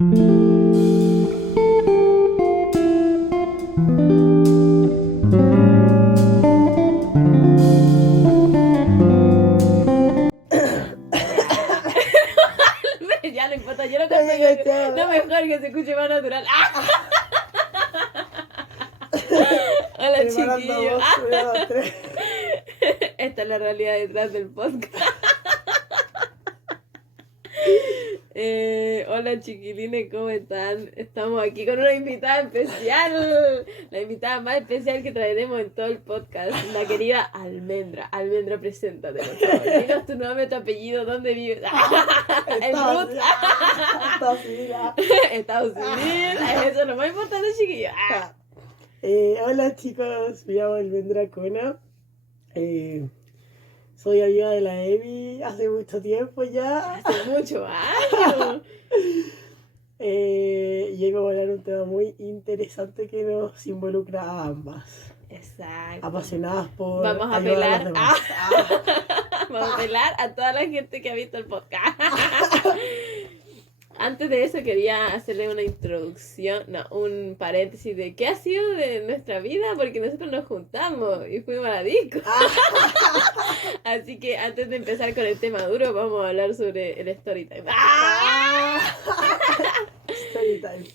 Ya no importa, yo lo canto. No, mejor que se escuche más natural. Hola, chiquillos. Esta es la realidad detrás del podcast. Hola, chiquilines, ¿cómo están? Estamos aquí con una invitada especial. La invitada más especial que traeremos en todo el podcast, la querida Almendra. Almendra, preséntate, por favor. Dinos tu nombre, tu apellido, dónde vives. Estados Unidos. Estados Unidos. Eso es lo más importante, chiquillos. Hola chicos, me llamo Almendra Cona. Soy amiga de la Emi hace mucho tiempo ya. Hace muchos años. Y vengo a hablar un tema muy interesante que nos involucra a ambas. Exacto. Apasionadas por Vamos a ayudar apelar a los demás. Vamos a apelar a toda la gente que ha visto el podcast. Antes de eso quería hacerle una introducción, un paréntesis de qué ha sido de nuestra vida, porque nosotros nos juntamos y fuimos a la disco. Así que antes de empezar con el tema duro, vamos a hablar sobre el story time. Story time.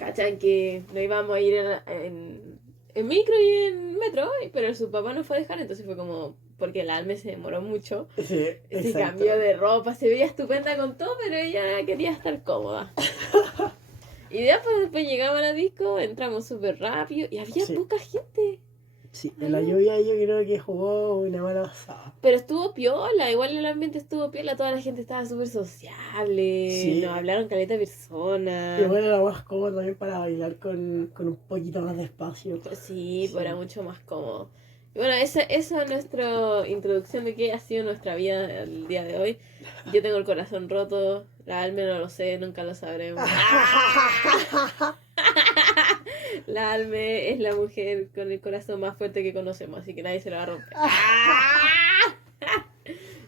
Cachan que nos íbamos a ir en micro y en metro, pero su papá nos fue a dejar, entonces fue como... Porque el Alme se demoró mucho, Sí, se exacto. cambió de ropa, se veía estupenda con todo, pero ella quería estar cómoda. Y después llegamos a la disco, entramos súper rápido y había poca gente. Sí, en la lluvia yo creo que jugó una mala pasada. Pero estuvo piola, igual el ambiente estuvo piola, toda la gente estaba súper sociable, Sí. nos hablaron caleta de personas. Y bueno, era más cómodo también para bailar con un poquito más de espacio. Sí, pues era mucho más cómodo. Y bueno, esa es nuestra introducción de qué ha sido nuestra vida el día de hoy. Yo tengo el corazón roto, la Alme no lo sé, nunca lo sabremos. La Alme es la mujer con el corazón más fuerte que conocemos, así que nadie se lo va a romper.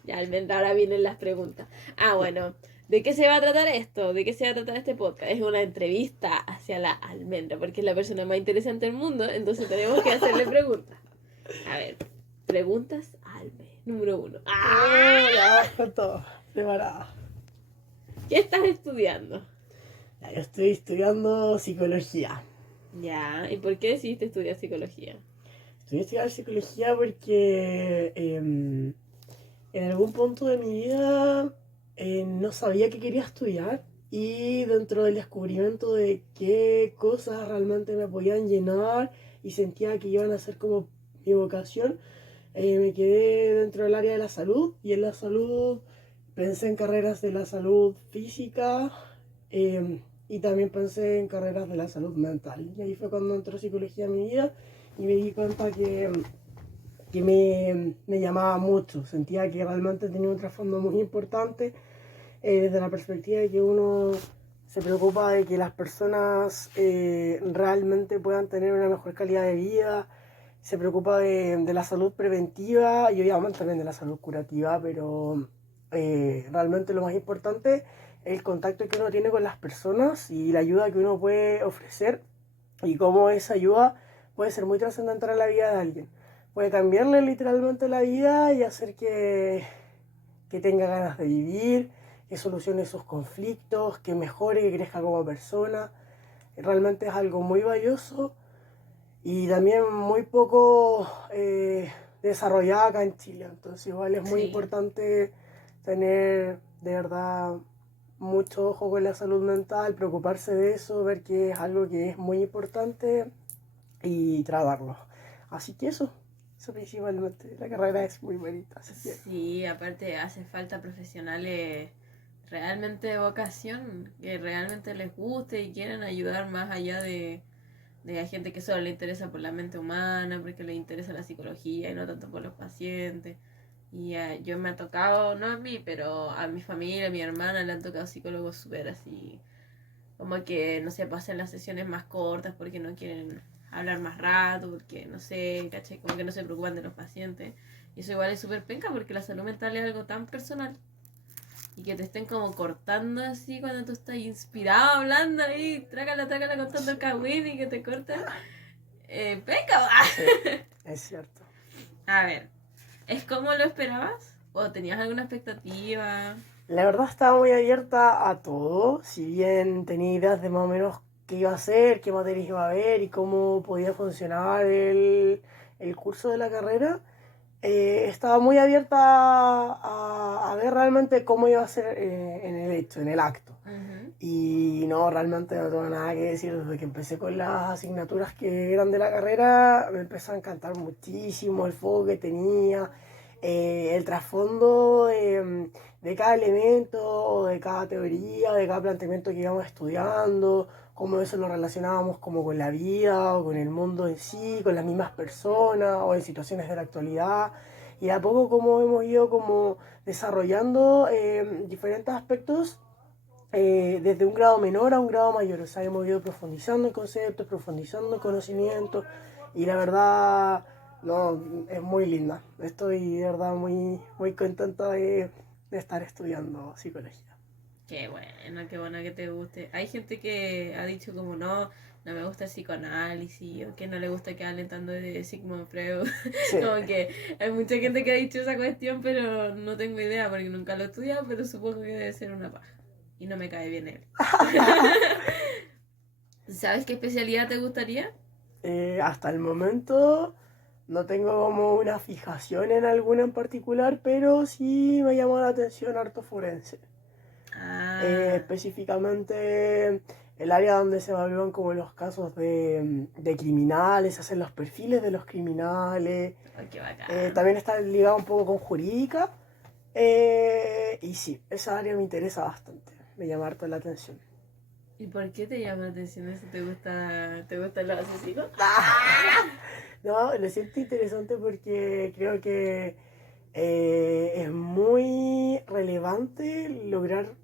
Ya, Almendra, ahora vienen las preguntas. Bueno, ¿de qué se va a tratar esto? ¿De qué se va a tratar este podcast? Es una entrevista hacia la Almendra, porque es la persona más interesante del mundo, entonces tenemos que hacerle preguntas. A ver, preguntas Alme, número 1. Ya vamos con todo, preparada. ¿Qué estás estudiando? Ya, yo estoy estudiando psicología. Ya, ¿y por qué decidiste estudiar psicología? Estoy estudiando psicología porque en algún punto de mi vida no sabía qué quería estudiar y dentro del descubrimiento de qué cosas realmente me podían llenar y sentía que iban a ser como mi vocación, me quedé dentro del área de la salud y en la salud pensé en carreras de la salud física y también pensé en carreras de la salud mental. Y ahí fue cuando entró psicología en mi vida y me di cuenta que me llamaba mucho. Sentía que realmente tenía un trasfondo muy importante desde la perspectiva de que uno se preocupa de que las personas realmente puedan tener una mejor calidad de vida, se preocupa de la salud preventiva y obviamente también de la salud curativa, pero realmente lo más importante es el contacto que uno tiene con las personas y la ayuda que uno puede ofrecer y cómo esa ayuda puede ser muy trascendental en la vida de alguien. Puede cambiarle literalmente la vida y hacer que tenga ganas de vivir, que solucione sus conflictos, que mejore, que crezca como persona. Realmente es algo muy valioso y también muy poco desarrollada acá en Chile. Entonces igual es muy importante tener de verdad mucho ojo con la salud mental, preocuparse de eso, ver que es algo que es muy importante y tratarlo. Así que eso principalmente, la carrera es muy bonita. Sí, aparte hace falta profesionales realmente de vocación, que realmente les guste y quieran ayudar más allá de a gente que solo le interesa por la mente humana, porque le interesa la psicología y no tanto por los pacientes. Y yo me ha tocado, no a mí, pero a mi familia, a mi hermana le han tocado psicólogos súper así, como que, no sé, pasen las sesiones más cortas porque no quieren hablar más rato, porque, no sé, ¿cachai? Como que no se preocupan de los pacientes. Y eso igual es súper penca porque la salud mental es algo tan personal. y que te estén como cortando así cuando tú estás inspirado hablando ahí, trácala, contando el cagüín y que te corten. Venga, va. Sí, es cierto. A ver, ¿es como lo esperabas? ¿O tenías alguna expectativa? La verdad estaba muy abierta a todo, si bien tenía ideas de más o menos qué iba a hacer, qué materias iba a ver y cómo podía funcionar el curso de la carrera. Estaba muy abierta a ver realmente cómo iba a ser en el hecho, en el acto. Ujú. Y no, realmente no tengo nada que decir. Desde que empecé con las asignaturas que eran de la carrera, me empezó a encantar muchísimo el foco que tenía, el trasfondo de cada elemento, de cada teoría, de cada planteamiento que íbamos estudiando, cómo eso lo relacionábamos como con la vida o con el mundo en sí, con las mismas personas o en situaciones de la actualidad. Y de a poco cómo hemos ido como desarrollando diferentes aspectos desde un grado menor a un grado mayor. O sea, hemos ido profundizando en conceptos, profundizando en conocimientos y la verdad, no, es muy linda. Estoy de verdad muy, muy contenta de estar estudiando psicología. Qué bueno que te guste. Hay gente que ha dicho como no, no me gusta el psicoanálisis, o que no le gusta que hablen tanto de Sigmund Freud. Sí. Como que hay mucha gente que ha dicho esa cuestión, pero no tengo idea porque nunca lo he estudiado, pero supongo que debe ser una paja. Y no me cae bien él. ¿Sabes qué especialidad te gustaría? Hasta el momento no tengo como una fijación en alguna en particular, pero sí me llamó la atención harto forense. Ah, Específicamente el área donde se evalúan como los casos de criminales, hacen los perfiles de los criminales. ay, qué bacán. También está ligado un poco con jurídica. Y sí, esa área me interesa bastante, me llama harto la atención. ¿Y por qué te llama la atención eso? ¿Te gustan los asesinos? No, lo siento interesante porque creo que es muy relevante lograr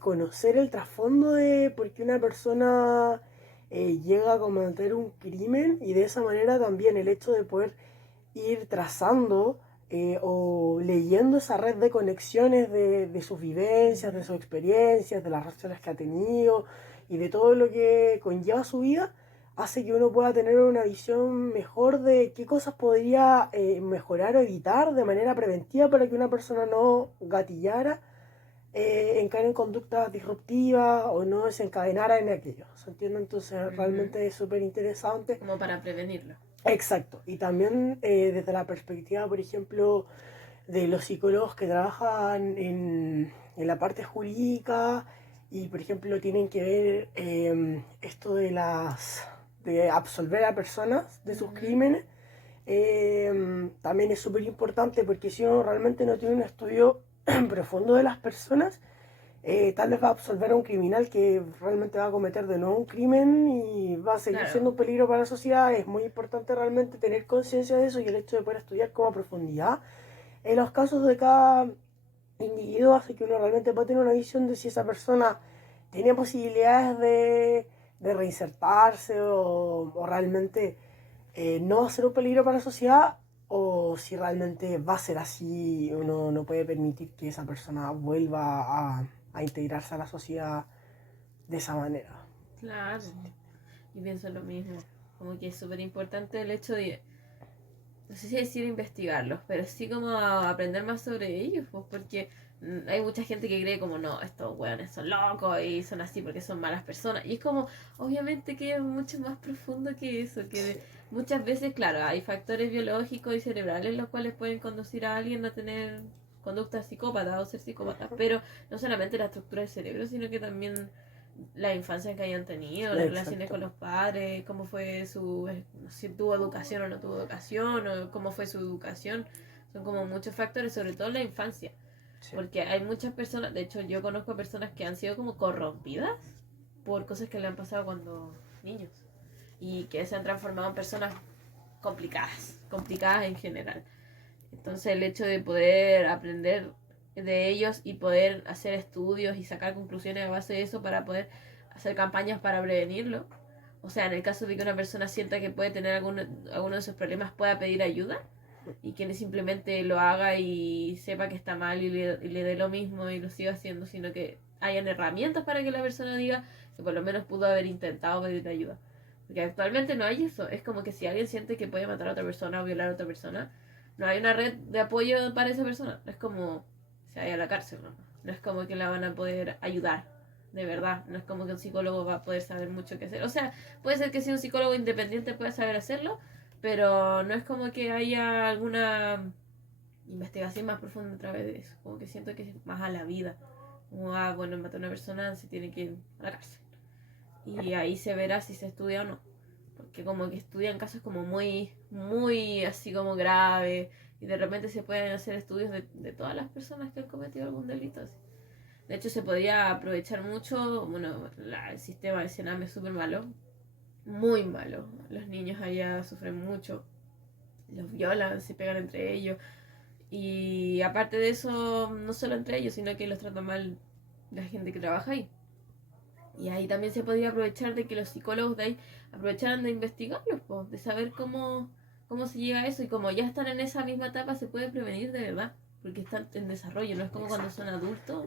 conocer el trasfondo de por qué una persona llega a cometer un crimen y de esa manera también el hecho de poder ir trazando o leyendo esa red de conexiones de sus vivencias, de sus experiencias, de las relaciones que ha tenido y de todo lo que conlleva su vida, hace que uno pueda tener una visión mejor de qué cosas podría mejorar o evitar de manera preventiva para que una persona no gatillara en caer en conductas disruptivas o no desencadenara en aquello. ¿Se entiende? Entonces Ujú. realmente es súper interesante. Como para prevenirlo. Exacto. Y también desde la perspectiva, por ejemplo, de los psicólogos que trabajan en la parte jurídica y, por ejemplo, tienen que ver esto de absolver a personas de sus Ujú. crímenes. También es súper importante porque si uno realmente no tiene un estudio profundo de las personas, tal vez va a absolver a un criminal que realmente va a cometer de nuevo un crimen y va a seguir Claro. siendo un peligro para la sociedad. Es muy importante realmente tener conciencia de eso y el hecho de poder estudiar como a profundidad en los casos de cada individuo hace que uno realmente pueda tener una visión de si esa persona tiene posibilidades de reinsertarse o realmente no va a ser un peligro para la sociedad o si realmente va a ser así, uno no puede permitir que esa persona vuelva a integrarse a la sociedad de esa manera. Claro. Y pienso lo mismo. Como que es súper importante el hecho de, no sé si decir investigarlos, pero sí como aprender más sobre ellos, pues porque hay mucha gente que cree como, no, estos weones son locos y son así porque son malas personas. Y es como, obviamente que es mucho más profundo que eso, Sí, muchas veces, claro, hay factores biológicos y cerebrales los cuales pueden conducir a alguien a tener conductas psicópatas o ser psicópatas, pero no solamente la estructura del cerebro, sino que también la infancia que hayan tenido, las relaciones exacto. con los padres, cómo fue su, si tuvo educación o no tuvo educación, o cómo fue su educación. Son como muchos factores, sobre todo en la infancia. Sí. Porque hay muchas personas, de hecho yo conozco personas que han sido como corrompidas por cosas que le han pasado cuando niños. Y que se han transformado en personas complicadas en general. Entonces el hecho de poder aprender de ellos y poder hacer estudios y sacar conclusiones a base de eso para poder hacer campañas para prevenirlo. O sea, en el caso de que una persona sienta que puede tener alguno de sus problemas, pueda pedir ayuda. y que simplemente lo haga y sepa que está mal y le dé lo mismo y lo siga haciendo, sino que hayan herramientas para que la persona diga que por lo menos pudo haber intentado pedir ayuda. Porque actualmente no hay eso. Es como que si alguien siente que puede matar a otra persona o violar a otra persona, no hay una red de apoyo para esa persona. Es como se vaya a la cárcel, ¿no? No es como que la van a poder ayudar, de verdad. No es como que un psicólogo va a poder saber mucho qué hacer. O sea, puede ser que si un psicólogo independiente pueda saber hacerlo, pero no es como que haya alguna investigación más profunda a través de eso. Como que siento que es más a la vida. Como, bueno, mató a una persona, se tiene que ir a la cárcel. Y ahí se verá si se estudia o no. Porque como que estudian casos como muy, muy así como grave. Y de repente se pueden hacer estudios de todas las personas que han cometido algún delito así. De hecho, se podría aprovechar mucho. Bueno, el sistema de Sename es súper malo. Muy malo. Los niños allá sufren mucho. Los violan, se pegan entre ellos. Y aparte de eso, no solo entre ellos, sino que los trata mal la gente que trabaja ahí. Y ahí también se podría aprovechar de que los psicólogos de ahí aprovecharan de investigarlos, pues, de saber cómo se llega a eso. Y como ya están en esa misma etapa, se puede prevenir de verdad, porque están en desarrollo. No es como cuando son adultos.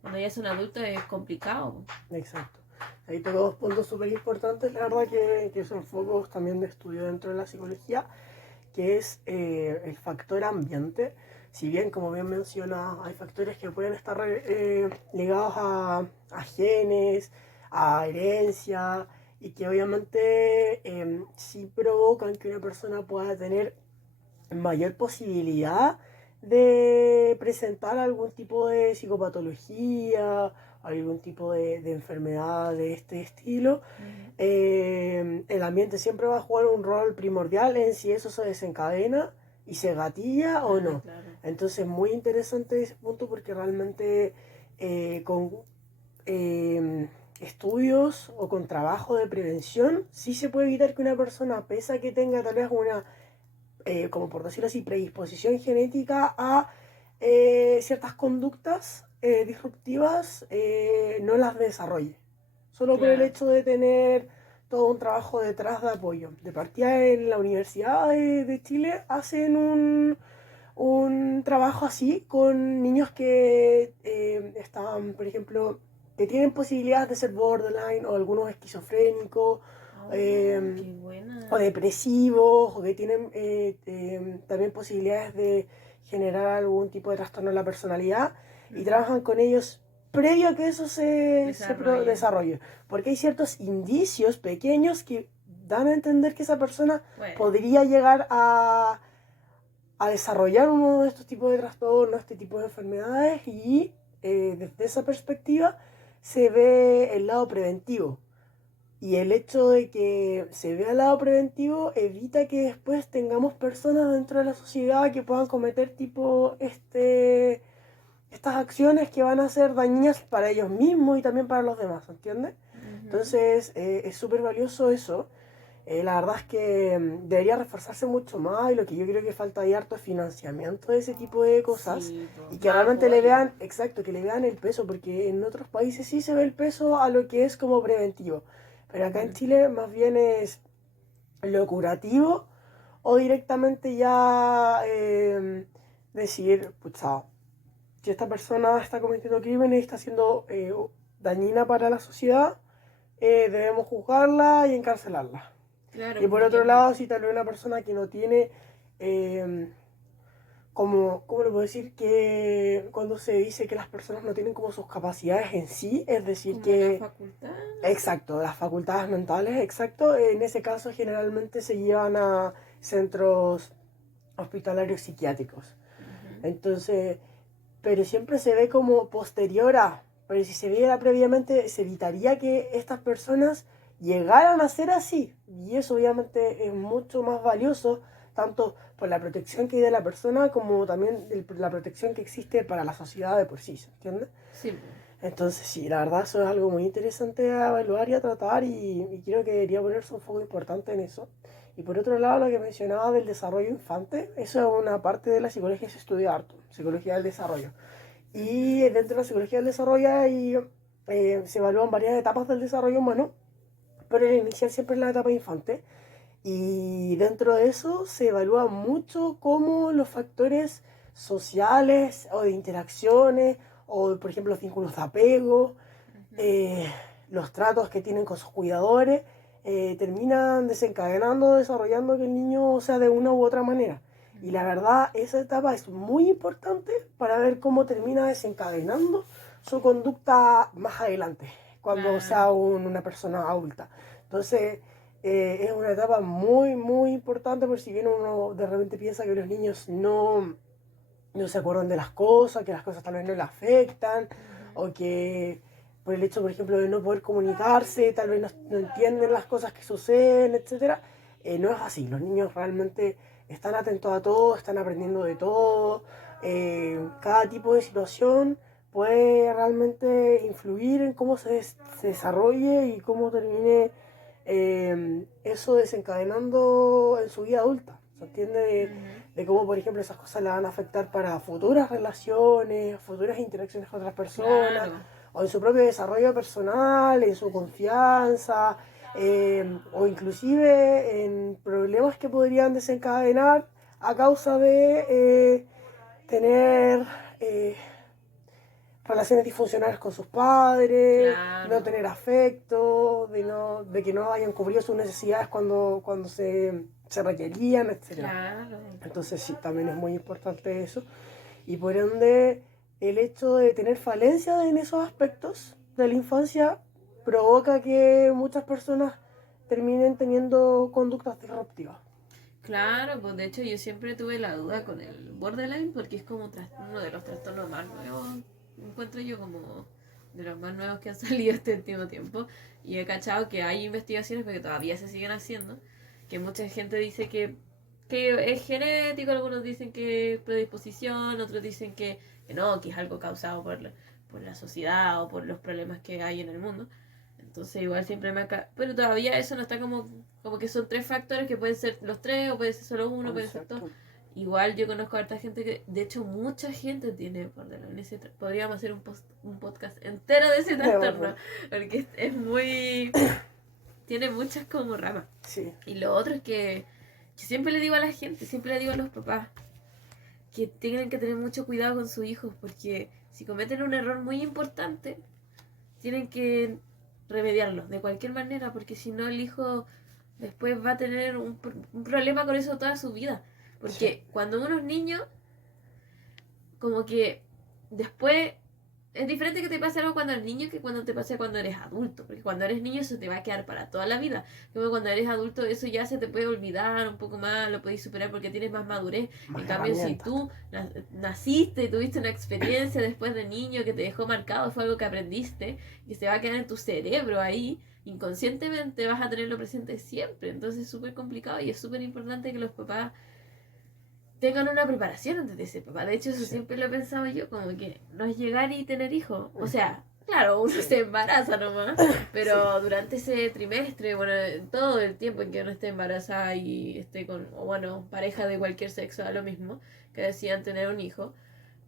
Cuando ya son adultos es complicado. Exacto. Ahí tengo dos puntos súper importantes, la verdad, que son focos también de estudio dentro de la psicología, que es el factor ambiente. Si bien, como bien menciona, hay factores que pueden estar ligados a genes, a herencia, y que obviamente sí provocan que una persona pueda tener mayor posibilidad de presentar algún tipo de psicopatología, algún tipo de enfermedad de este estilo. El ambiente siempre va a jugar un rol primordial en si eso se desencadena y se gatilla o no. Claro. Entonces, muy interesante ese punto porque realmente con estudios o con trabajo de prevención sí se puede evitar que una persona, pese a que tenga tal vez una como por decirlo así, predisposición genética a ciertas conductas disruptivas, no las desarrolle. Solo por el Claro. hecho de tener todo un trabajo detrás de apoyo. De partida en la Universidad de Chile hacen un trabajo así con niños que están, por ejemplo, que tienen posibilidades de ser borderline o algunos esquizofrénicos. Qué buena. O depresivos, o que tienen también posibilidades de generar algún tipo de trastorno en la personalidad, y trabajan con ellos previo a que eso se desarrolle. Porque hay ciertos indicios pequeños que dan a entender que esa persona podría llegar a desarrollar uno de estos tipos de trastornos, este tipo de enfermedades, y desde esa perspectiva se ve el lado preventivo. Y el hecho de que se vea el lado preventivo evita que después tengamos personas dentro de la sociedad que puedan cometer estas acciones que van a ser dañinas para ellos mismos y también para los demás, ¿entiendes? Entonces es súper valioso eso. La verdad es que debería reforzarse mucho más, y lo que yo creo que falta ahí harto es financiamiento de ese tipo de cosas, Sí, y que realmente le vean, exacto, que le vean el peso, porque en otros países sí se ve el peso a lo que es como preventivo, pero acá en Chile más bien es lo curativo o directamente ya decir, pucha, si esta persona está cometiendo crímenes y está siendo dañina para la sociedad, debemos juzgarla y encarcelarla. Claro, Y por otro lado, si tal vez una persona que no tiene, ¿cómo lo puedo decir? Que cuando se dice que las personas no tienen como sus capacidades en sí, es decir, como que... la facultad. Exacto, las facultades mentales, exacto. En ese caso generalmente se llevan a centros hospitalarios psiquiátricos. Entonces, pero siempre se ve como posterior a, pero si se viera previamente, se evitaría que estas personas llegaran a ser así. Y eso obviamente es mucho más valioso, tanto por la protección que hay de la persona, como también la protección que existe para la sociedad de por sí, ¿entiendes? Sí. Entonces sí, la verdad eso es algo muy interesante a evaluar y a tratar, y creo que debería ponerse un foco importante en eso. Y por otro lado, lo que mencionaba del desarrollo infante, eso es una parte de la psicología que se estudia harto, psicología del desarrollo. Y dentro de la psicología del desarrollo se evalúan varias etapas del desarrollo humano, pero el inicial siempre es la etapa infante. Y dentro de eso se evalúa mucho cómo los factores sociales o de interacciones, o por ejemplo los vínculos de apego, eh, los tratos que tienen con sus cuidadores, terminan desencadenando, desarrollando que el niño sea de una u otra manera. Y la verdad, esa etapa es muy importante para ver cómo termina desencadenando su conducta más adelante, cuando sea Claro. una persona adulta. Entonces, es una etapa muy, muy importante, por si bien uno de repente piensa que los niños no se acuerdan de las cosas, que las cosas tal vez no le afectan, Ujú. o que por el hecho, por ejemplo, de no poder comunicarse, tal vez no entienden las cosas que suceden, etcétera. No es así. Los niños realmente están atentos a todo, están aprendiendo de todo. Cada tipo de situación puede realmente influir en cómo se desarrolle y cómo termine eso desencadenando en su vida adulta. ¿Se entiende? Ujú. De cómo, por ejemplo, esas cosas le van a afectar para futuras relaciones, futuras interacciones con otras personas, Claro. o en su propio desarrollo personal, en su confianza, o inclusive en problemas que podrían desencadenar a causa de tener eh, relaciones disfuncionales con sus padres, no Claro. tener afecto, de que no hayan cubrido sus necesidades cuando se requerían, etcétera. Claro. Entonces sí, también es muy importante eso. Y por ende, el hecho de tener falencias en esos aspectos de la infancia provoca que muchas personas terminen teniendo conductas disruptivas. Claro, pues de hecho yo siempre tuve la duda con el borderline porque es como uno de los trastornos más nuevos, encuentro yo como de los más nuevos que han salido este último tiempo. Y he cachado que hay investigaciones, porque todavía se siguen haciendo, que mucha gente dice que es genético, algunos dicen que es predisposición, otros dicen que no, que es algo causado por la sociedad o por los problemas que hay en el mundo. Entonces igual siempre pero todavía eso no está como que son tres factores que pueden ser los tres o puede ser solo uno, puede ser todo. Exacto. Igual yo conozco a harta gente que, de hecho mucha gente tiene borderline. Podríamos hacer un podcast entero de ese De trastorno, verdad. porque es muy... tiene muchas como ramas. Sí. Y lo otro es que yo siempre le digo a la gente, siempre le digo a los papás, que tienen que tener mucho cuidado con sus hijos, porque si cometen un error muy importante, tienen que remediarlo de cualquier manera, porque si no el hijo después va a tener un problema con eso toda su vida. Sí. Porque cuando uno es niño, como que después es diferente que te pase algo cuando eres niño que cuando te pase cuando eres adulto, porque cuando eres niño eso te va a quedar para toda la vida. Como cuando eres adulto eso ya se te puede olvidar un poco más, lo puedes superar porque tienes más madurez. En Más cambio, si herramientas. tú naciste, tuviste una experiencia después de niño que te dejó marcado, fue algo que aprendiste y se va a quedar en tu cerebro ahí, inconscientemente vas a tenerlo presente siempre. Entonces es súper complicado y es súper importante que los papás tengan una preparación antes de ser papá. De hecho, eso Sí. siempre lo he pensado yo, como que no es llegar y tener hijos. O sea, claro, uno se embaraza nomás, Sí. pero durante ese trimestre, bueno, todo el tiempo en que uno esté embarazada y esté con, o bueno, pareja de cualquier sexo, a lo mismo, que decidan tener un hijo,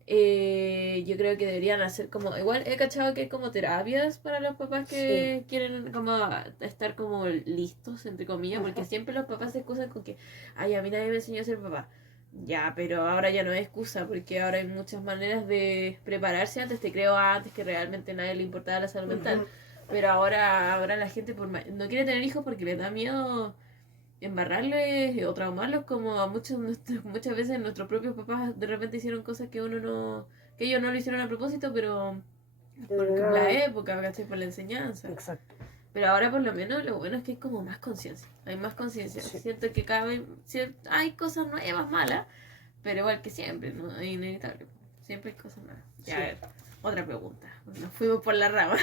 yo creo que deberían hacer como, igual he cachado que hay como terapias para los papás Sí. que quieren como estar como listos, entre comillas, porque Ujú. siempre los papás se excusan con que, ay, a mí nadie me enseñó a ser papá. Ya, pero ahora ya no es excusa, porque ahora hay muchas maneras de prepararse. Antes te creo antes que realmente a nadie le importaba la salud mental, Ujú. pero ahora la gente no quiere tener hijos porque le da miedo embarrarles o traumarlos, como a muchas veces nuestros propios papás de repente hicieron cosas que uno no, que ellos no lo hicieron a propósito, pero por la época, ¿cachai? Por la enseñanza. Exacto. Pero ahora por lo menos lo bueno es que hay como más conciencia, hay más conciencia. Sí. Siento que cada vez hay cosas nuevas, malas, pero igual que siempre, ¿no? Es inevitable. Siempre hay cosas nuevas. Ya, a Sí. ver, otra pregunta. Nos fuimos por la rama.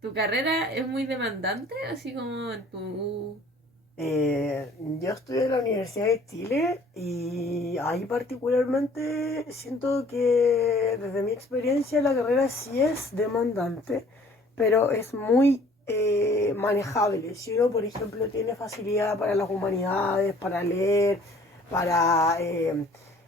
¿Tu carrera es muy demandante? Así como en tu... Yo estudié en la Universidad de Chile y ahí particularmente siento que desde mi experiencia la carrera sí es demandante, pero es muy manejable. Si uno, por ejemplo, tiene facilidad para las humanidades, para leer, para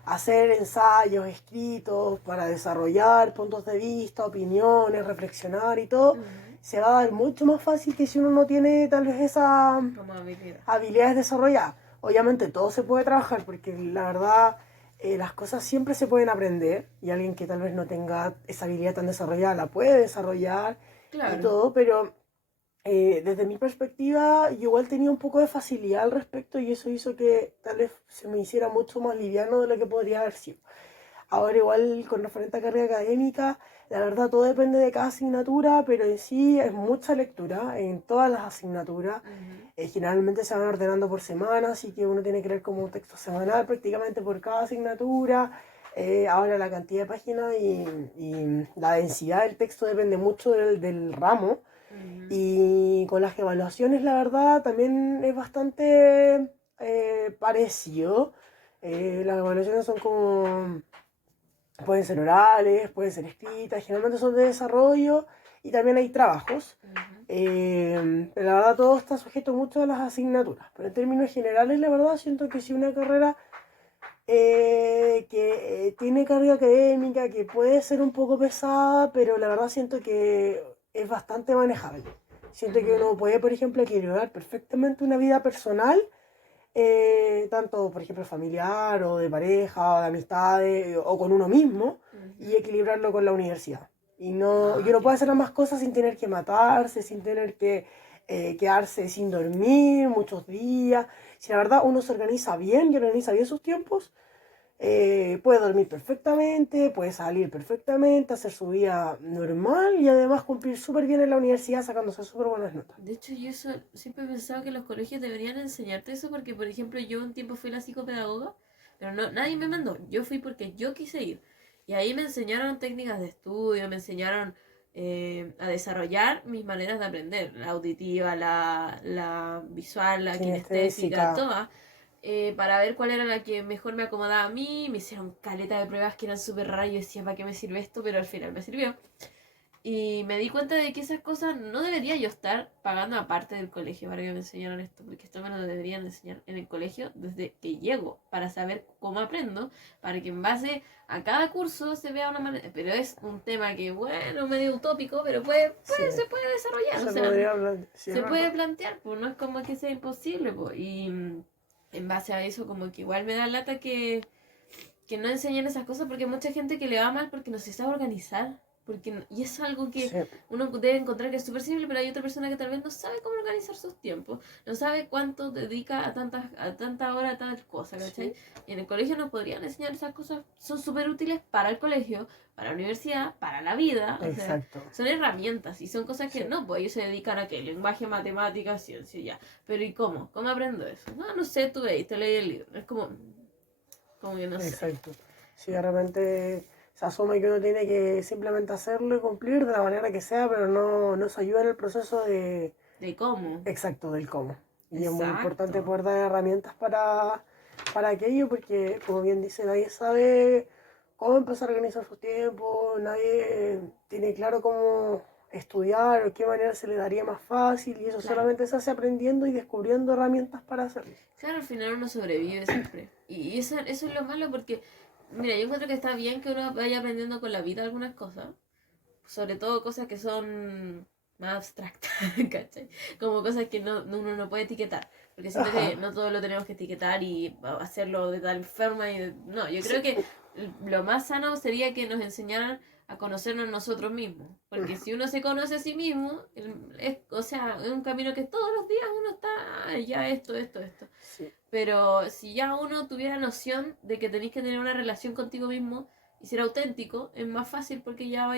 hacer ensayos escritos, para desarrollar puntos de vista, opiniones, reflexionar y todo, Ujú. se va a dar mucho más fácil que si uno no tiene tal vez esa Como habilidad. habilidades desarrolladas. Obviamente todo se puede trabajar porque la verdad las cosas siempre se pueden aprender y alguien que tal vez no tenga esa habilidad tan desarrollada la puede desarrollar y Claro. todo, pero desde mi perspectiva yo igual tenía un poco de facilidad al respecto y eso hizo que tal vez se me hiciera mucho más liviano de lo que podría haber sido. Ahora igual con referente a carga académica, la verdad todo depende de cada asignatura, pero en sí es mucha lectura en todas las asignaturas. Ujú. Generalmente se van ordenando por semana, así que uno tiene que leer como un texto semanal prácticamente por cada asignatura. Ahora la cantidad de páginas y la densidad del texto depende mucho del ramo. Ujú. Y con las evaluaciones, la verdad, también es bastante parecido. Las evaluaciones son como pueden ser orales, pueden ser escritas, generalmente son de desarrollo y también hay trabajos. Ujú. Pero la verdad todo está sujeto mucho a las asignaturas. Pero en términos generales, la verdad siento que si una carrera que tiene carga académica, que puede ser un poco pesada, pero la verdad siento que es bastante manejable. Siento que Ujú. uno puede, por ejemplo, equilibrar perfectamente una vida personal tanto por ejemplo familiar o de pareja o de amistades o con uno mismo y Ujú. equilibrarlo con la universidad. Y Ah, uno qué puede hacer bueno. ambas cosas sin tener que matarse, sin tener que quedarse sin dormir muchos días. Si la verdad uno se organiza bien y organiza bien sus tiempos, puede dormir perfectamente, puede salir perfectamente, hacer su vida normal y además cumplir súper bien en la universidad sacándose súper buenas notas. De hecho, yo eso siempre he pensado que los colegios deberían enseñarte eso porque, por ejemplo, yo un tiempo fui la psicopedagoga, pero no, nadie me mandó. Yo fui porque yo quise ir. Y ahí me enseñaron técnicas de estudio, me enseñaron a desarrollar mis maneras de aprender, la auditiva, la visual, la kinestésica, Kinestésica, todas, para ver cuál era la que mejor me acomodaba a mí. Me hicieron caleta de pruebas que eran súper raras. Yo decía, ¿para qué me sirve esto? Pero al final me sirvió. Y me di cuenta de que esas cosas no debería yo estar pagando aparte del colegio para que me enseñaran esto, porque esto me lo deberían enseñar en el colegio desde que llego, para saber cómo aprendo, para que en base a cada curso se vea una manera. Pero es un tema que, bueno, medio utópico, pero sí, se puede desarrollar, o se sea, podría hablar, sí, es se puede verdad. plantear, pues no es como que sea imposible, pues. Y en base a eso, como que igual me da lata que no enseñen esas cosas porque hay mucha gente que le va mal porque no se sabe organizar. Y es algo que Sí, uno debe encontrar que es súper simple, pero hay otra persona que tal vez no sabe cómo organizar sus tiempos, no sabe cuánto dedica a tanta hora a tal cosa, ¿cachai? sí, Y en el colegio nos podrían enseñar esas cosas, son súper útiles para el colegio, para la universidad, para la vida, o sea, exacto. son herramientas y son cosas que Sí, no, pues ellos se dedican a qué, lenguaje, matemáticas, ciencia, ya. Pero ¿y cómo? ¿Cómo aprendo eso? No, no sé, tú veis, te leí el libro, es como que no sé. exacto. Sí, de repente se asume que uno tiene que simplemente hacerlo y cumplir de la manera que sea, pero no se ayuda en el proceso de ¿De cómo? exacto del cómo. Y es muy importante Exacto. poder dar herramientas para aquello, porque como bien dice, nadie sabe cómo empezar a organizar sus tiempos, nadie tiene claro cómo estudiar o qué manera se le daría más fácil, y eso Claro. solamente se hace aprendiendo y descubriendo herramientas para hacerlo. Claro, al final uno sobrevive siempre. Y eso es lo malo porque, mira, yo encuentro que está bien que uno vaya aprendiendo con la vida algunas cosas. Sobre todo cosas que son más abstractas, ¿cachai? Como cosas que uno no puede etiquetar. Porque siento que Ajá, no todo lo tenemos que etiquetar y hacerlo de tal forma. No, yo sí, creo que lo más sano sería que nos enseñaran a conocernos nosotros mismos. Porque si uno se conoce a sí mismo, o sea, es un camino que todos los días uno está, "Ay, ya esto. sí, Pero si ya uno tuviera noción de que tenéis que tener una relación contigo mismo y ser auténtico, es más fácil porque ya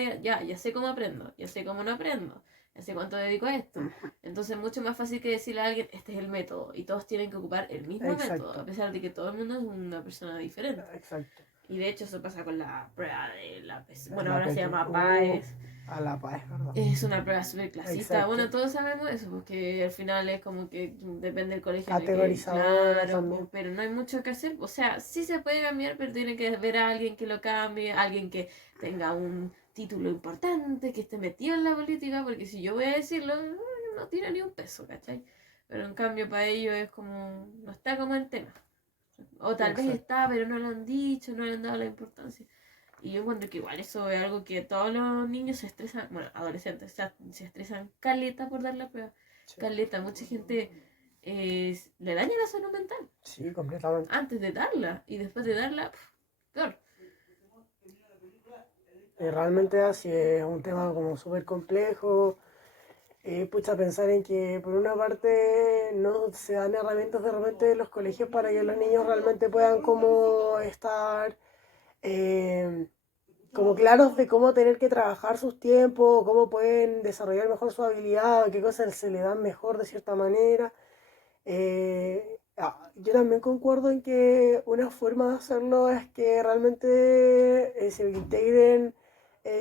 sé cómo aprendo, ya sé cómo no aprendo, ya sé cuánto dedico a esto. Entonces es mucho más fácil que decirle a alguien, este es el método, y todos tienen que ocupar el mismo método, a exacto, pesar de que todo el mundo es una persona diferente. exacto. Y de hecho eso pasa con la prueba de la PC. A Bueno, la ahora se PT, llama PAES. a la paz, ¿verdad? Es una prueba súper clasista. Bueno, Exacto. todos sabemos eso, porque al final es como que depende del colegio en el que, Categorizadora claro, también. pero no hay mucho que hacer. O sea, sí se puede cambiar, pero tiene que ver a alguien que lo cambie, alguien que tenga un título importante, que esté metido en la política, porque si yo voy a decirlo, no tiene ni un peso, ¿cachai? Pero en cambio para ellos es como, no está como el tema. O tal vez Exacto. está, pero no lo han dicho, no le han dado la importancia. Y yo encuentro que igual eso es algo que todos los niños se estresan, bueno, adolescentes se estresan caleta por dar la prueba. Sí, Caleta, mucha gente le daña la salud mental sí, completamente. antes de darla y después de darla, peor. Realmente así es un tema como súper complejo. Pucha, pensar en que por una parte no se dan herramientas de repente en los colegios para que los niños realmente puedan como estar eh, como claros de cómo tener que trabajar sus tiempos, cómo pueden desarrollar mejor su habilidad, qué cosas se le dan mejor de cierta manera. Yo también concuerdo en que una forma de hacerlo es que realmente se integren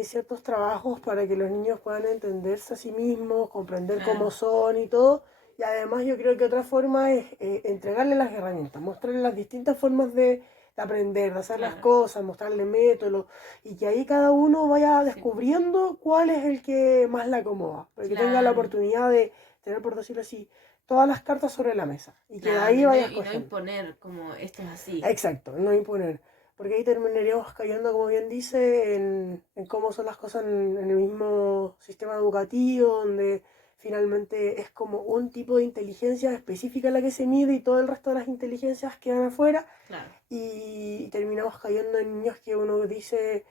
ciertos trabajos para que los niños puedan entenderse a sí mismos, comprender cómo Claro, son y todo. Y además yo creo que otra forma es entregarles las herramientas, mostrarles las distintas formas de aprender, de hacer las claro. cosas, mostrarles métodos y que ahí cada uno vaya Sí, po, descubriendo cuál es el que más le acomoda, para que tenga la claro, oportunidad de tener, por decirlo así, todas las cartas sobre la mesa y que de claro. ahí vaya Y no escogiendo. imponer como esto es así. Exacto, no imponer. Porque ahí terminaríamos cayendo, como bien dice, en cómo son las cosas en el mismo sistema educativo, donde finalmente es como un tipo de inteligencia específica la que se mide y todo el resto de las inteligencias quedan afuera Claro. y terminamos cayendo en niños que uno dice,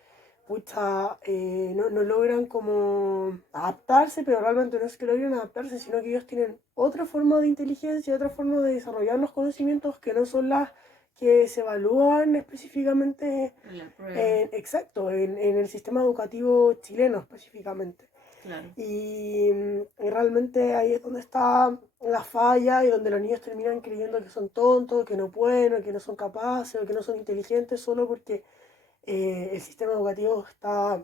pucha, no logran como adaptarse, pero realmente no es que logren adaptarse, sino que ellos tienen otra forma de inteligencia, otra forma de desarrollar los conocimientos que no son las que se evalúan específicamente, La prueba. exacto, en el sistema educativo chileno específicamente. Claro. Y realmente ahí es donde está la falla y donde los niños terminan creyendo que son tontos, que no pueden, o que no son capaces, o que no son inteligentes, solo porque el sistema educativo está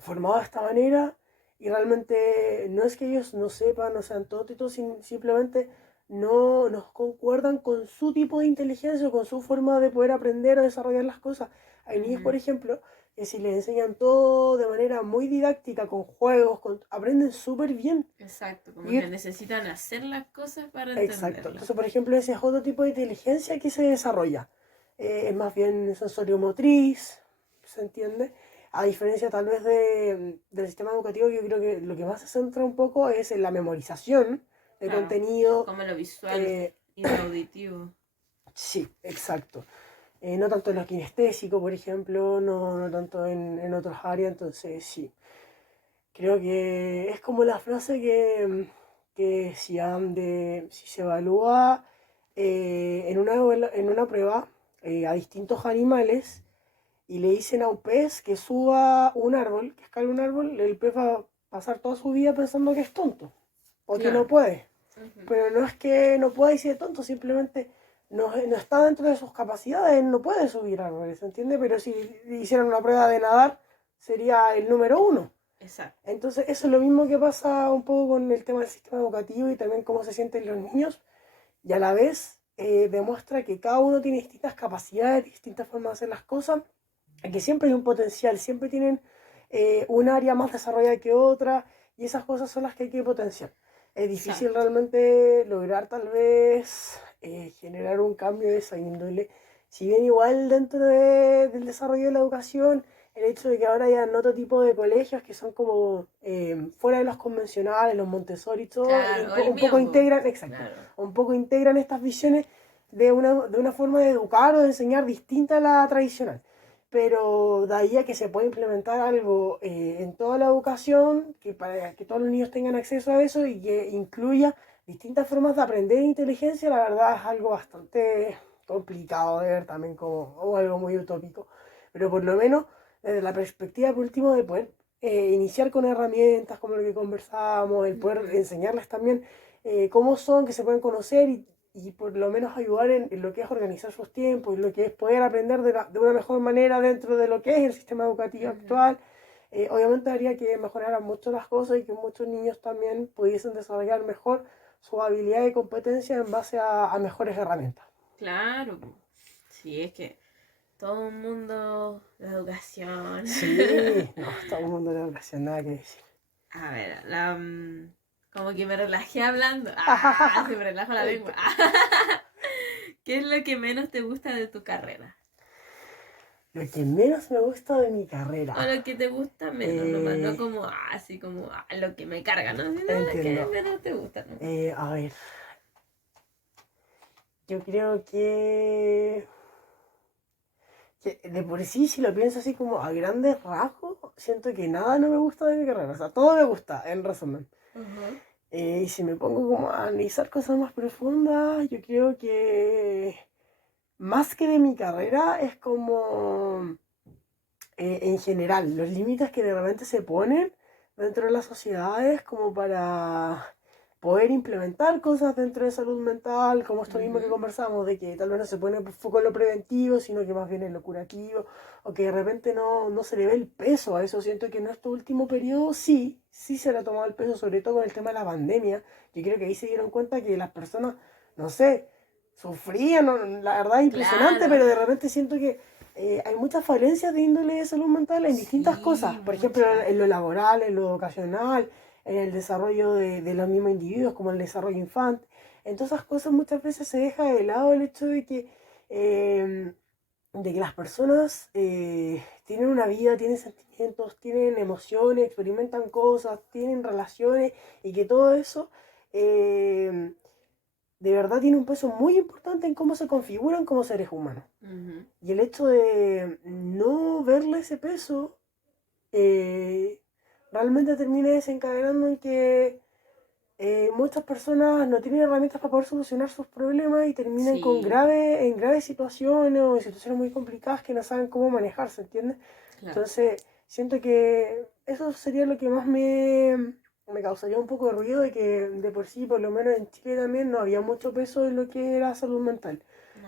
formado de esta manera y realmente no es que ellos no sepan, no sean tontos, simplemente no nos concuerdan con su tipo de inteligencia o con su forma de poder aprender o desarrollar las cosas. Hay niños, por Ujú. ejemplo, que si les enseñan todo de manera muy didáctica, con juegos, aprenden súper bien. Exacto, como Y que necesitan hacer las cosas para exacto. entenderlo. Entonces, por ejemplo, ese es otro tipo de inteligencia que se desarrolla. Es más bien sensorio-motriz, ¿se entiende? A diferencia tal vez del sistema educativo, yo creo que lo que más se centra un poco es en la memorización de Claro. contenido. Como lo visual eh, y lo auditivo. sí, exacto. No tanto en lo kinestésico, por ejemplo, no tanto en otras áreas, entonces sí. Creo que es como la frase que decían de si se evalúa en una prueba a distintos animales y le dicen a un pez que suba un árbol, que escale un árbol, el pez va a pasar toda su vida pensando que es tonto o que no Claro. puede. Ujú. Pero no es que no pueda y sea tonto, simplemente no está dentro de sus capacidades, no puede subir árboles, ¿entiende? Pero si hicieran una prueba de nadar, sería el número uno. Exacto. Entonces, eso es lo mismo que pasa un poco con el tema del sistema educativo y también cómo se sienten los niños, y a la vez demuestra que cada uno tiene distintas capacidades, distintas formas de hacer las cosas, y que siempre hay un potencial, siempre tienen un área más desarrollada que otra, y esas cosas son las que hay que potenciar. Es difícil Exacto. realmente lograr tal vez generar un cambio de esa índole, si bien igual dentro del desarrollo de la educación el hecho de que ahora hayan otro tipo de colegios que son como fuera de los convencionales, los Montessori y todo, y Claro. O el un poco mío, po. integran, exacto, Claro. un poco integran estas visiones de una forma de educar o de enseñar distinta a la tradicional. Pero de ahí a que se pueda implementar algo en toda la educación, que para que todos los niños tengan acceso a eso y que incluya distintas formas de aprender inteligencia, la verdad es algo bastante complicado de ver también como algo muy utópico. Pero por lo menos desde la perspectiva, por último, de poder iniciar con herramientas como lo que conversábamos, el poder Ujú. enseñarles también cómo son, que se pueden conocer y por lo menos ayudar en lo que es organizar sus tiempos, en lo que es poder aprender de una mejor manera dentro de lo que es el sistema educativo Ujú. actual. Obviamente haría que mejoraran mucho las cosas y que muchos niños también pudiesen desarrollar mejor su habilidad y competencia en base a mejores herramientas. Claro, po. Sí, es que todo un mundo, la educación. Sí, no, todo el mundo le ocasión, nada que decir. A ver, como que me relajé hablando. Ah, se me relaja la lengua. ¿Qué es lo que menos te gusta de tu carrera? Lo que menos me gusta de mi carrera. O lo que te gusta menos, nomás, no como así como lo que me carga, ¿no? Sino lo que Entiendo. menos te gusta, ¿no? A ver, yo creo que de por sí, si lo pienso así como a grandes rasgos, siento que nada no me gusta de mi carrera. O sea, todo me gusta, en resumen. Ajá. Y si me pongo como a analizar cosas más profundas, yo creo que más que de mi carrera es como en general, los límites que de repente se ponen dentro de las sociedades como para poder implementar cosas dentro de salud mental, como esto mismo que Ujú. conversamos, de que tal vez no se pone foco en lo preventivo, sino que más bien en lo curativo, o que de repente no se le ve el peso a eso. Siento que en este último periodo sí se le ha tomado el peso, sobre todo con el tema de la pandemia. Yo creo que ahí se dieron cuenta que las personas, no sé, sufrían, la verdad es impresionante, pero Claro. de repente siento que hay muchas falencias de índole de salud mental en distintas Sí, cosas, por ejemplo, mucha. en lo laboral, en lo educacional, en el desarrollo de los mismos individuos, como el desarrollo infante. En todas esas cosas muchas veces se deja de lado el hecho de que las personas tienen una vida, tienen sentimientos, tienen emociones, experimentan cosas, tienen relaciones y que todo eso eh, de verdad tiene un peso muy importante en cómo se configuran como seres humanos. Ujú. Y el hecho de no verle ese peso eh, realmente termina desencadenando en que muchas personas no tienen herramientas para poder solucionar sus problemas y terminan Sí, en graves situaciones o en situaciones muy complicadas que no saben cómo manejarse, ¿entiendes? claro. Entonces, siento que eso sería lo que más me causaría un poco de ruido de que de por sí, por lo menos en Chile también, no había mucho peso en lo que era salud mental.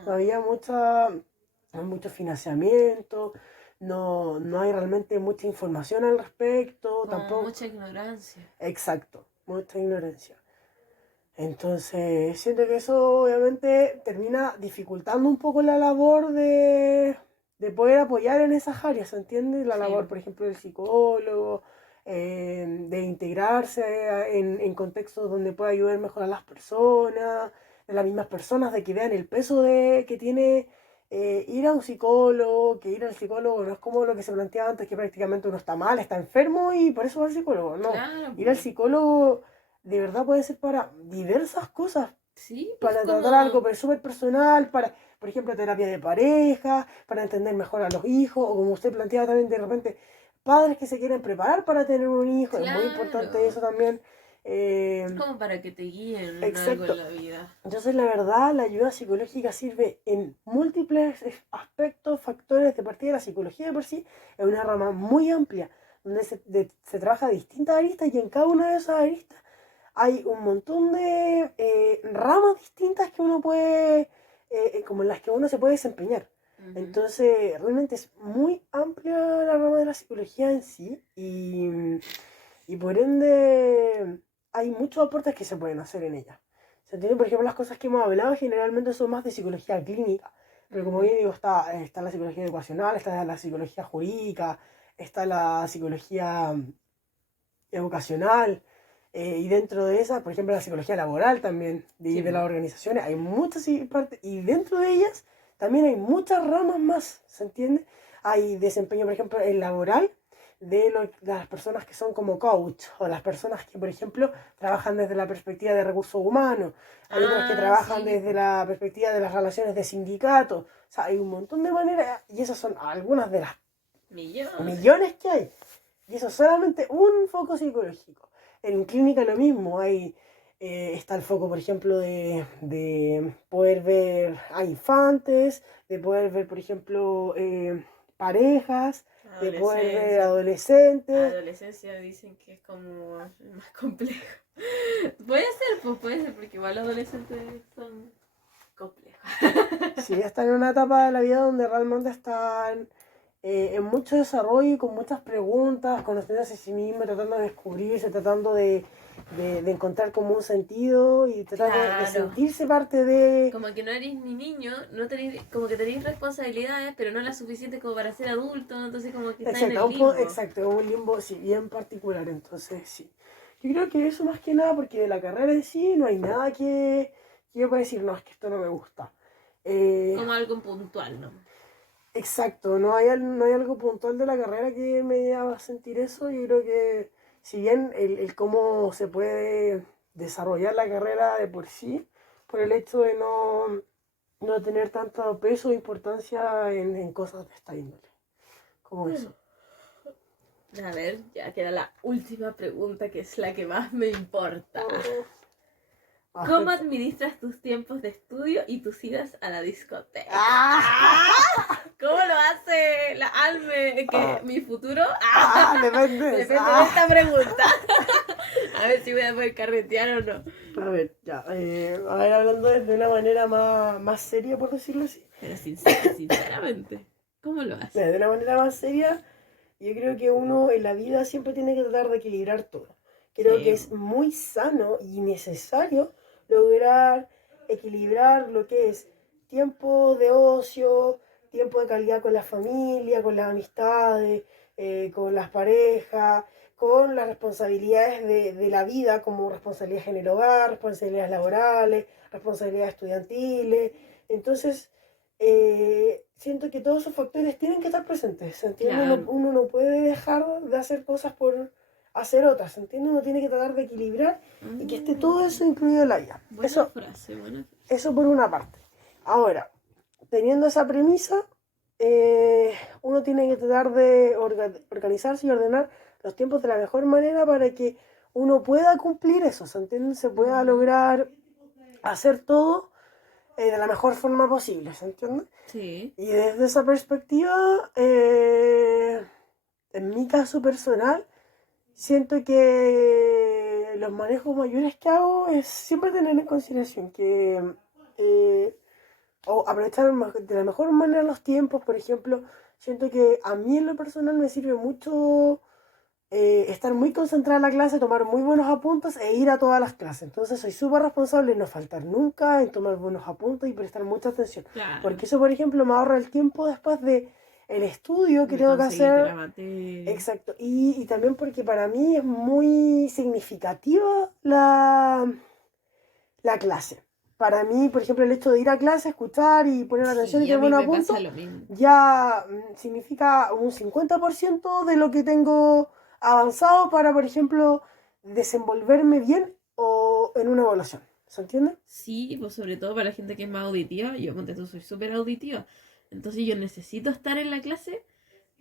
No No, había mucho financiamiento, no hay realmente mucha información al respecto, como tampoco. mucha ignorancia. Exacto, mucha ignorancia. Entonces, siento que eso obviamente termina dificultando un poco la labor de poder apoyar en esas áreas, ¿se entiende? La Sí, labor, por ejemplo, del psicólogo, de integrarse en contextos donde pueda ayudar mejor a las personas, de las mismas personas, de que vean el peso que tiene ir a un psicólogo, que ir al psicólogo no es como lo que se planteaba antes, que prácticamente uno está mal, está enfermo y por eso va al psicólogo. No, claro, ir al pues. psicólogo de verdad puede ser para diversas cosas, Sí, pues para tratar algo como. súper personal, para, por ejemplo, terapia de pareja, para entender mejor a los hijos, o como usted planteaba también de repente, padres que se quieren preparar para tener un hijo, es muy importante Claro. eso también. Eh, Como para que te guíen en algo en exacto. la vida. Entonces, la verdad, la ayuda psicológica sirve en múltiples aspectos, factores de partida. La psicología de por sí es una rama muy amplia, donde se trabaja distintas aristas y en cada una de esas aristas hay un montón de ramas distintas que uno puede, como en las que uno se puede desempeñar. Ujú. Entonces, realmente es muy amplia la rama de la psicología en sí y por ende hay muchos aportes que se pueden hacer en ella. Se entiende, por ejemplo, las cosas que hemos hablado generalmente son más de psicología clínica, pero como Ujú. bien digo, está la psicología educacional, está la psicología jurídica, está la psicología educacional, y dentro de esa, por ejemplo, la psicología laboral también, Sí, de las pues. organizaciones, hay muchas partes, y dentro de ellas también hay muchas ramas más, ¿se entiende? Hay desempeño, por ejemplo, el laboral de las personas que son como coach, o las personas que, por ejemplo, trabajan desde la perspectiva de recursos humanos, hay otros que Ah, trabajan sí, desde pues. la perspectiva de las relaciones de sindicato, o sea, hay un montón de maneras, y esas son algunas de las Millones. millones que hay. Y eso es solamente un foco psicológico. En clínica lo mismo, está el foco, por ejemplo, de poder ver a infantes, de poder ver, por ejemplo, parejas, de poder ver Adolescencia. adolescentes. Adolescencia dicen que es como más complejo. Puede ser, porque igual los adolescentes son complejos. Sí, están en una etapa de la vida donde realmente están en mucho desarrollo y con muchas preguntas, conociéndose a sí mismos, tratando de descubrirse, tratando de encontrar como un sentido y tratando de Claro. sentirse parte de. Como que no eres ni niño, no tenéis, como que tenéis responsabilidades, pero no las suficientes como para ser adulto, entonces como que está en Exacto, el limbo. exacto, un limbo sí, bien particular, entonces sí. Yo creo que eso más que nada, porque de la carrera en sí no hay nada que yo pueda decir, no, es que esto no me gusta. Eh, Como algo puntual, ¿no? Exacto, no hay algo puntual de la carrera que me haga sentir eso. Yo creo que si bien el cómo se puede desarrollar la carrera de por sí, por el hecho de no tener tanto peso o importancia en cosas de esta índole, como eso. A ver, ya queda la última pregunta, que es la que más me importa. ¿Cómo Acepto. administras tus tiempos de estudio y tus idas a la discoteca? ¡Ah! ¿Cómo lo hace la Alme? Que mi futuro Depende. depende de esta pregunta. A ver si voy a poder carretear o no. A ver, ya. A ver, hablando de una manera más seria, por decirlo así. Pero sinceramente, ¿cómo lo haces? De una manera más seria, yo creo que uno en la vida siempre tiene que tratar de equilibrar todo. Creo que Sí. es muy sano y necesario lograr equilibrar lo que es tiempo de ocio, tiempo de calidad con la familia, con las amistades, con las parejas, con las responsabilidades de la vida, como responsabilidades en el hogar, responsabilidades laborales, responsabilidades estudiantiles. Entonces, siento que todos esos factores tienen que estar presentes, ¿se entiende? Claro. Uno no puede dejar de hacer cosas por hacer otras, ¿se entiende? Uno tiene que tratar de equilibrar y que esté todo eso incluido en la vida. Buena frase, buena frase. Eso por una parte. Ahora, teniendo esa premisa, uno tiene que tratar de organizarse y ordenar los tiempos de la mejor manera para que uno pueda cumplir eso, ¿se entiende? Se pueda lograr hacer todo de la mejor forma posible, ¿se entiende? Sí. Y desde esa perspectiva, en mi caso personal, siento que los manejos mayores que hago es siempre tener en consideración que eh, o aprovechar de la mejor manera los tiempos. Por ejemplo, siento que a mí en lo personal me sirve mucho estar muy concentrada en la clase, tomar muy buenos apuntes e ir a todas las clases. Entonces soy súper responsable en no faltar nunca, en tomar buenos apuntes y prestar mucha atención. Claro. Porque eso, por ejemplo, me ahorra el tiempo después de el estudio que De tengo que conseguirte la hacer. materia. Exacto. Y también porque para mí es muy significativa la clase. Para mí, por ejemplo, el hecho de ir a clase, escuchar y poner atención y Sí, a tener mí buenos me pasa puntos, lo mismo. ya significa un 50% de lo que tengo avanzado para, por ejemplo, desenvolverme bien o en una evaluación. ¿Se entiende? Sí, pues sobre todo para la gente que es más auditiva. Yo, ponte tú, soy súper auditiva. Entonces yo necesito estar en la clase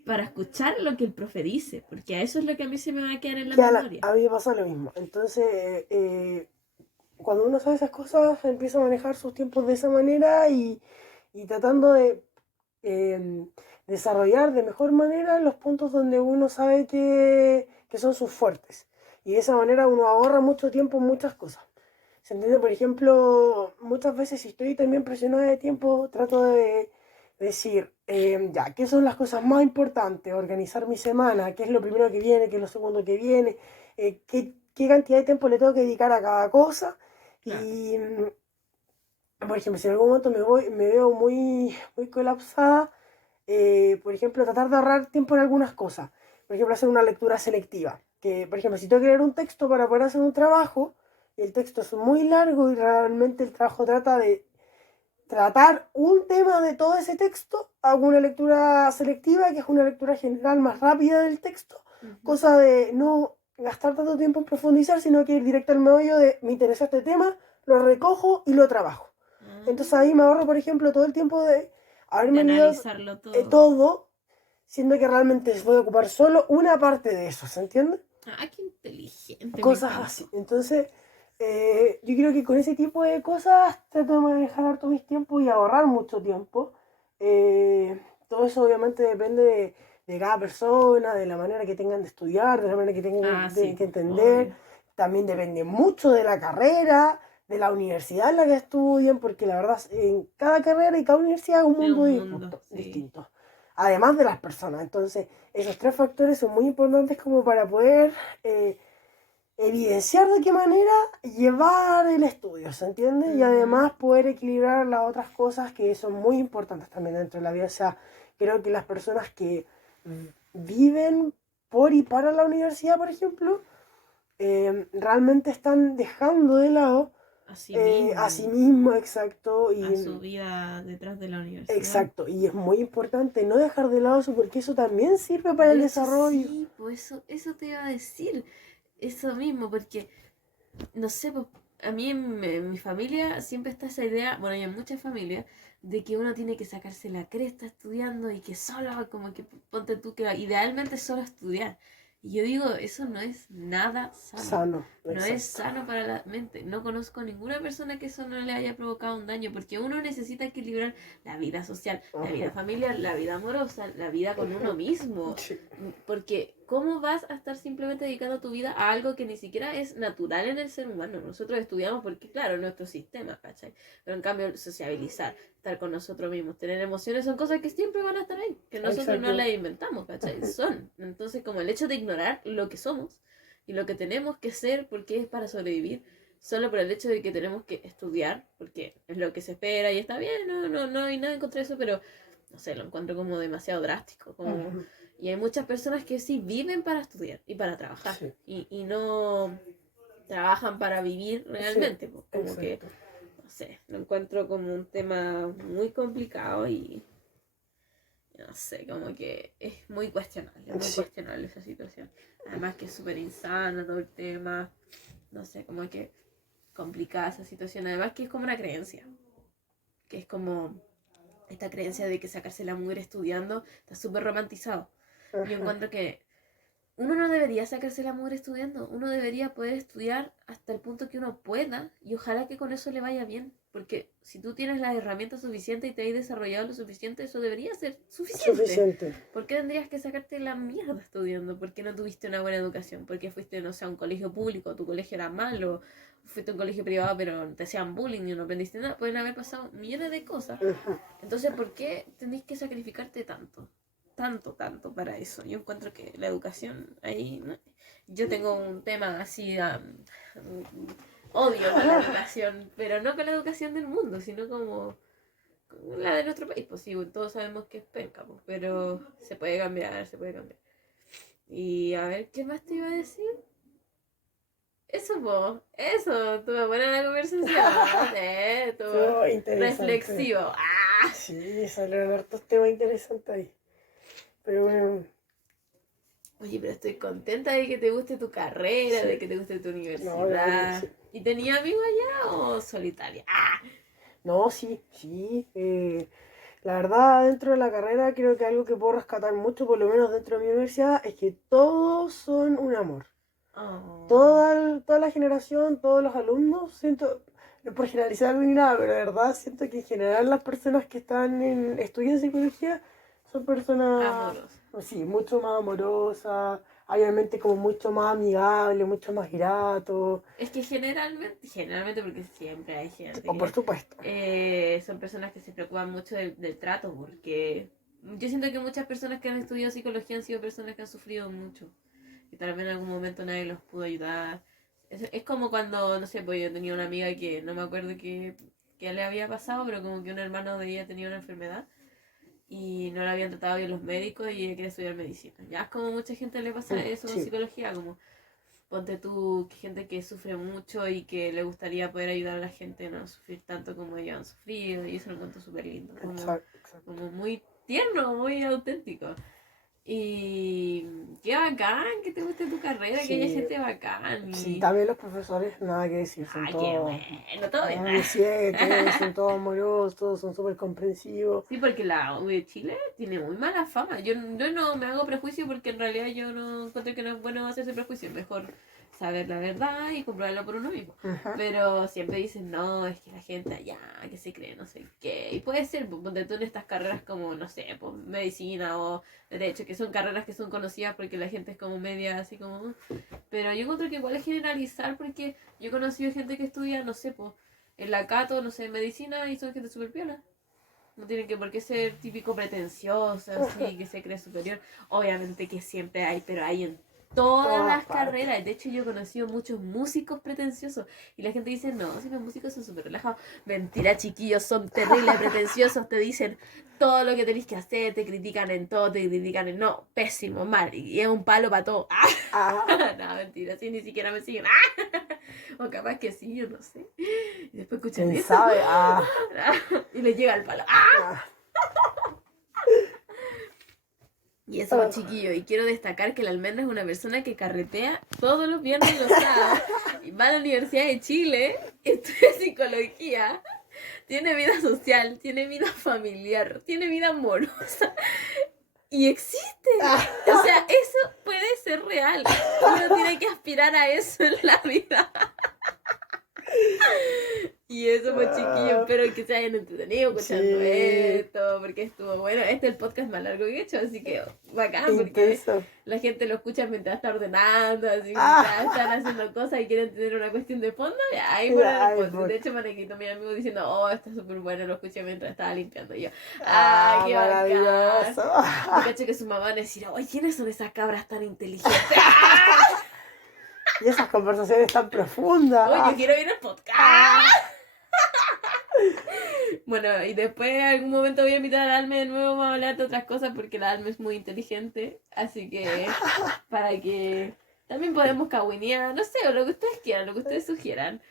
para escuchar lo que el profe dice, porque a eso es lo que a mí se me va a quedar en la Que memoria. a mí me pasa lo mismo. Entonces, cuando uno sabe esas cosas, empieza a manejar sus tiempos de esa manera y tratando de eh, desarrollar de mejor manera los puntos donde uno sabe que son sus fuertes. Y de esa manera uno ahorra mucho tiempo en muchas cosas. ¿Se entiende? Por ejemplo, muchas veces si estoy también presionada de tiempo, trato de decir, ya, ¿qué son las cosas más importantes? Organizar mi semana, qué es lo primero que viene, qué es lo segundo que viene, qué cantidad de tiempo le tengo que dedicar a cada cosa. Claro. Y, por ejemplo, si en algún momento me veo muy colapsada, por ejemplo, tratar de ahorrar tiempo en algunas cosas. Por ejemplo, hacer una lectura selectiva. Que, por ejemplo, si tengo que leer un texto para poder hacer un trabajo, y el texto es muy largo y realmente el trabajo trata de tratar un tema de todo ese texto, hago una lectura selectiva, que es una lectura general más rápida del texto, cosa de no gastar tanto tiempo en profundizar, sino que ir directo al meollo de me interesa este tema, lo recojo y lo trabajo. Entonces ahí me ahorro, por ejemplo, todo el tiempo de De haberme leído analizarlo todo. todo, siendo que realmente voy a ocupar solo una parte de eso, ¿se entiende? Ah, qué inteligente, me Cosas así. encantó. Entonces, yo creo que con ese tipo de cosas trato de manejar harto mis tiempos y ahorrar mucho tiempo. Todo eso obviamente depende de cada persona, de la manera que tengan de estudiar, de la manera que Ah, tengan sí, que pues, entender. obvio. También depende mucho de la carrera, de la universidad en la que estudien, porque la verdad en cada carrera y cada universidad es un Es mundo un mundo, sí. distinto. Además de las personas. Entonces, esos tres factores son muy importantes como para poder evidenciar de qué manera llevar el estudio, ¿se entiende? Y además poder equilibrar las otras cosas que son muy importantes también dentro de la vida. O sea, creo que las personas que viven por y para la universidad, por ejemplo, realmente están dejando de lado a sí mismo, a sí mismo, exacto. a su vida detrás de la universidad. Exacto, y es muy importante no dejar de lado eso porque eso también sirve para el desarrollo. Sí, pues eso te iba a decir, eso mismo, porque, no sé, pues, a mí en mi familia siempre está esa idea, bueno, y en muchas familias, de que uno tiene que sacarse la cresta estudiando y que solo, como que ponte tú que idealmente solo estudiar. Y yo digo, eso no es nada sano. No es sano para la mente. No conozco ninguna persona que eso no le haya provocado un daño, porque uno necesita equilibrar la vida social, la vida familiar, la vida amorosa, la vida con uno mismo. Sí. Porque ¿cómo vas a estar simplemente dedicando tu vida a algo que ni siquiera es natural en el ser humano? Nosotros estudiamos porque, claro, nuestro sistema, ¿cachai? Pero en cambio, sociabilizar, estar con nosotros mismos, tener emociones, son cosas que siempre van a estar ahí, que nosotros Exacto. no las inventamos, ¿cachai? Son. Entonces, como el hecho de ignorar lo que somos y lo que tenemos que ser porque es para sobrevivir, solo por el hecho de que tenemos que estudiar, porque es lo que se espera y está bien, no hay nada en contra de eso, pero no sé, lo encuentro como demasiado drástico. Como... Y hay muchas personas que sí viven para estudiar y para trabajar, Sí. y no trabajan para vivir realmente, Sí, pues, como exacto. que, no sé, lo encuentro como un tema muy complicado y no sé, como que es muy cuestionable esa situación. Además que es súper insano todo el tema, no sé, como que complicada esa situación. Además que es como una creencia, que es como esta creencia de que sacarse la mugre estudiando está súper romantizado. Yo encuentro que uno no debería sacarse la mugre estudiando, uno debería poder estudiar hasta el punto que uno pueda y ojalá que con eso le vaya bien, porque si tú tienes las herramientas suficientes y te has desarrollado lo suficiente, eso debería ser suficiente. ¿Por qué tendrías que sacarte la mierda estudiando? ¿Por qué no tuviste una buena educación? ¿Por qué fuiste, no sé, a un colegio público, tu colegio era malo? Fuiste a un colegio privado pero te hacían bullying y no aprendiste nada. Pueden haber pasado millones de cosas. Entonces, ¿por qué tenéis que sacrificarte tanto? Tanto para eso. Yo encuentro que la educación ahí, ¿no? Yo tengo un tema así, odio con la educación, pero no con la educación del mundo, sino como la de nuestro país. Pues sí, todos sabemos que es penca, pues, pero se puede cambiar, se puede cambiar. Y a ver, ¿qué más te iba a decir? Eso, po, eso, estuvo buena la conversación, estuvo reflexivo. ¡Ah! Sí, salieron hartos temas interesantes ahí. Pero bueno. Oye, pero estoy contenta de que te guste tu carrera, de que te guste tu universidad. Sí. ¿Y tenía amigos allá o solitaria? ¡Ah! No, sí. La verdad, dentro de la carrera creo que algo que puedo rescatar mucho, por lo menos dentro de mi universidad, es que todos son un amor. Oh. Toda la generación, todos los alumnos, siento, no por generalizar ni nada, pero de verdad siento que en general las personas que están estudiando psicología son personas, Amorosas. Sí, mucho más amorosas, obviamente como mucho más amigables, mucho más gratos. Es que generalmente porque siempre hay gente Por supuesto. Son personas que se preocupan mucho del trato, porque yo siento que muchas personas que han estudiado psicología han sido personas que han sufrido mucho. Y tal vez en algún momento nadie los pudo ayudar. Es como cuando, no sé, pues yo tenía una amiga que no me acuerdo qué le había pasado, pero como que un hermano de ella tenía una enfermedad y no la habían tratado bien los médicos y ella quería estudiar medicina. Ya es como mucha gente le pasa eso con psicología, como ponte tú, gente que sufre mucho y que le gustaría poder ayudar a la gente a no sufrir tanto como ellos han sufrido, y eso lo encuentro súper lindo, como muy tierno, muy auténtico. Y qué bacán que te guste tu carrera, que haya gente bacán. Sí, también los profesores, nada que decir, son Ay, todos. qué bueno, todo bien. Son todos amorosos, son súper comprensivos. Sí, porque la U de Chile tiene muy mala fama. Yo no me hago prejuicio porque en realidad yo no encuentro que no es bueno hacerse prejuicio. Mejor saber la verdad y comprobarlo por uno mismo. Pero siempre dicen, no, es que la gente allá, que se cree no sé qué. Y puede ser, ponte tú en estas carreras como, no sé, pues, medicina o derecho, que son carreras que son conocidas porque la gente es como media así como... Pero yo encuentro que igual es generalizar porque yo he conocido gente que estudia, no sé, pues, en la Cato, no sé, medicina y son gente súper piola. No tienen que por qué ser típico pretencioso, así, que se cree superior. Obviamente que siempre hay, pero hay en todas las carreras. De hecho, yo he conocido muchos músicos pretenciosos. Y la gente dice, no, si los músicos son súper relajados. Mentira, chiquillos, son terribles pretenciosos. Te dicen todo lo que tenés que hacer, te critican en todo, te critican en no, pésimo, mal. Y es un palo para todo. No, mentira, sí, ni siquiera me siguen. O capaz que sí, yo no sé. Y después escuchan ¿Quién eso. sabe? Y les llega el palo. Y eso, pues, chiquillo. Y quiero destacar que el Almendra es una persona que carretea todos los viernes y los sábados. Y va a la Universidad de Chile, estudia psicología, tiene vida social, tiene vida familiar, tiene vida amorosa. Y existe. O sea, eso puede ser real. Uno tiene que aspirar a eso en la vida. Y eso, pues, chiquillos, espero que se hayan entretenido escuchando esto, porque estuvo bueno. Este es el podcast más largo que he hecho, así que bacán, porque la gente lo escucha mientras está ordenando, así mientras están haciendo cosas y quieren tener una cuestión de fondo, ya ahí ponen el podcast. De hecho, Manequito, mi amigo, diciendo, oh, está súper bueno, lo escuché mientras estaba limpiando. Y yo, qué maravilloso. bacán. Y cacho que su mamá va a decir, oye, ¿quiénes son esas cabras tan inteligentes? Y esas conversaciones tan profundas. Oye, yo quiero ir al podcast. Bueno, y después en algún momento voy a invitar al Alme de nuevo a hablar de otras cosas porque el Alme es muy inteligente, así que para que también podemos cahuinear, no sé, o lo que ustedes quieran, lo que ustedes sugieran.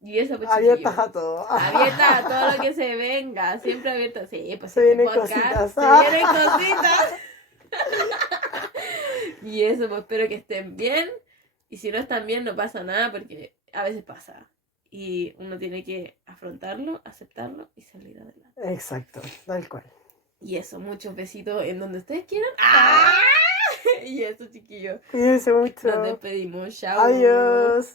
Y eso, pues, abiertas a todo. Abiertas a todo lo que se venga, siempre abiertas. Sí, pues se vienen cositas. Se vienen cositas. Y eso, pues espero que estén bien. Y si no están bien, no pasa nada porque a veces pasa. Y uno tiene que afrontarlo, aceptarlo y salir adelante. Exacto, tal cual. Y eso, muchos besitos en donde ustedes quieran. Y eso, chiquillos. Cuídense mucho. Nos despedimos. Chao. Adiós.